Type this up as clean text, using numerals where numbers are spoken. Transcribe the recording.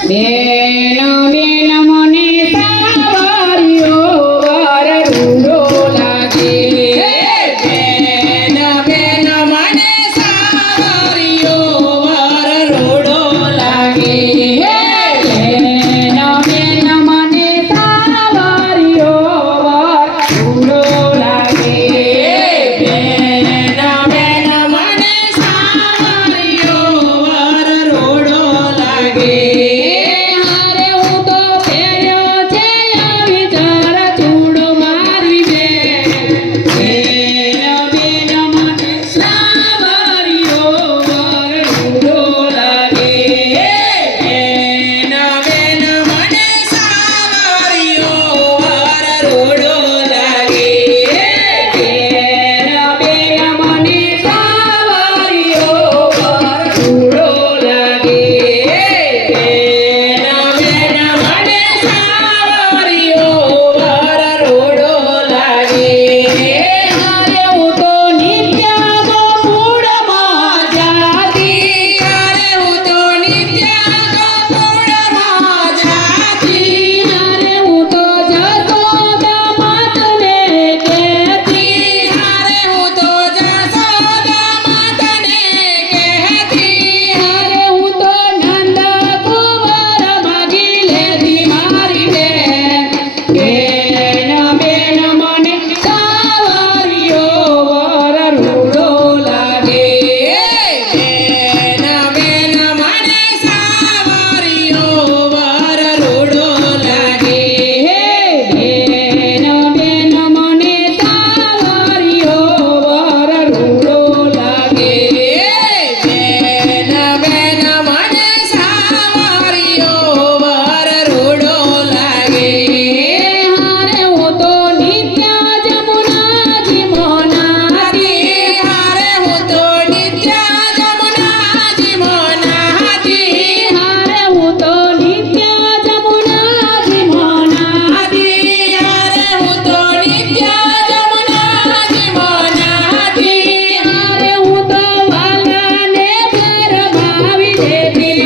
બેન બેન મને સાવરિયો વર રૂડો લાગે બેન બેન મને સાવરિયો વર રૂડો લાગે બેન બેન મને સાવરિયો વર રૂડો લાગે બેન બેન મને સાવરિયો વર રૂડો લાગે હારે હું તો ફેર્યો છે આવી જરા ચૂડો મારી બેન બેન મને સાવરિયો વર રૂડો લાગે બેન બેન મને સાવરિયો વર રૂડો લાગે બેન બેન મને સાવરિયો વર રૂડો લાગે બેન બેન મને સાવરિયો વર રૂડો લાગે હારે હું તો નિત્ય ગોકુળમાં જાતી હારે હું તો નિત્ય ગોકુળમાં જાતી હારે હું તો જશોદા માતને કહેતી હારે હું તો જશોદા માતને કહેતી હારે હું તો નંદ કુંવર માગી લેતી મારી બેન બેન બેન મને સાવરિયો વર રૂડો લાગે બેન બેન મને સાવરિયો વર રૂડો લાગે બેન બેન મને સાવરિયો વર રૂડો લાગે બેન બેન મને સાવરિયો વર રૂડો લાગે હારે હું તો નિત્ય જમુનાજી મોનાતી હારે હું તો નિત્ય જમુનાજી મોનાતી હારે હું તો નિત્ય જમુનાજી મોનાતી હારે હું તો નિત્ય જમુનાજી મોનાતી હારે હું તો વાલાને ફેર ભાવી દેતી